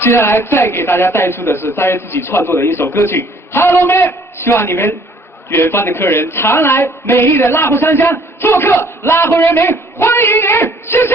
接下来再给大家带出的是大约自己创作的一首歌曲《Hello Man》，希望你们远方的客人常来美丽的拉湖山乡做客，拉湖人民欢迎你，谢谢。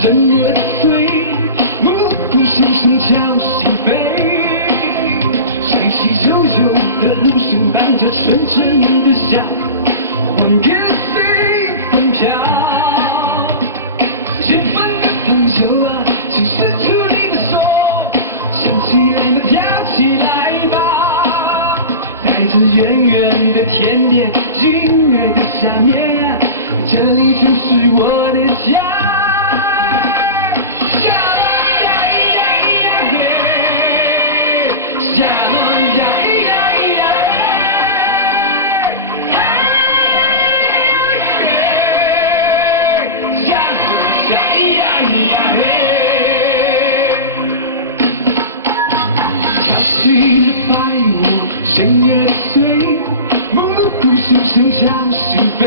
人越醉，暮鼓声声敲心扉，柴溪悠悠的路声伴着纯真的笑，还给谁奔跳？前方的朋友啊，请伸出你的手，想起来了跳起来吧，在这远远的天边，音乐的下面，这里就是我的家。深夜醉，暮鼓声声敲心扉，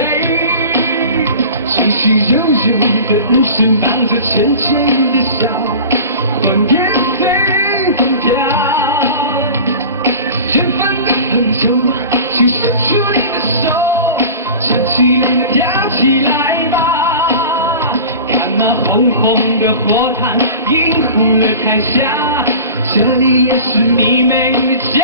柴溪悠悠的路声伴着浅浅的笑，还给谁奔跳？前方的朋友啊，请伸出你的手，想起来了跳起来吧，看那红红的火炭映红了台下，这里也是你们的家。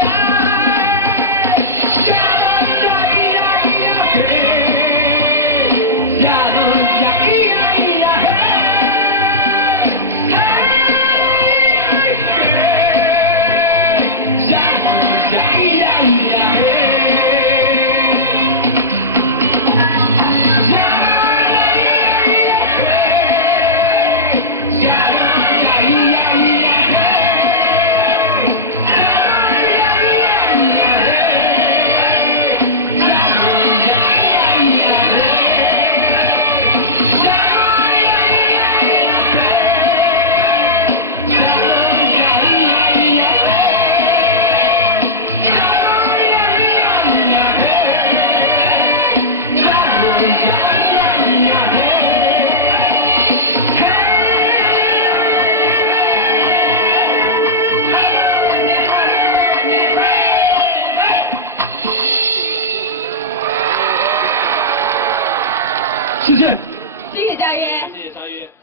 谢谢，谢谢佳约，谢谢佳约。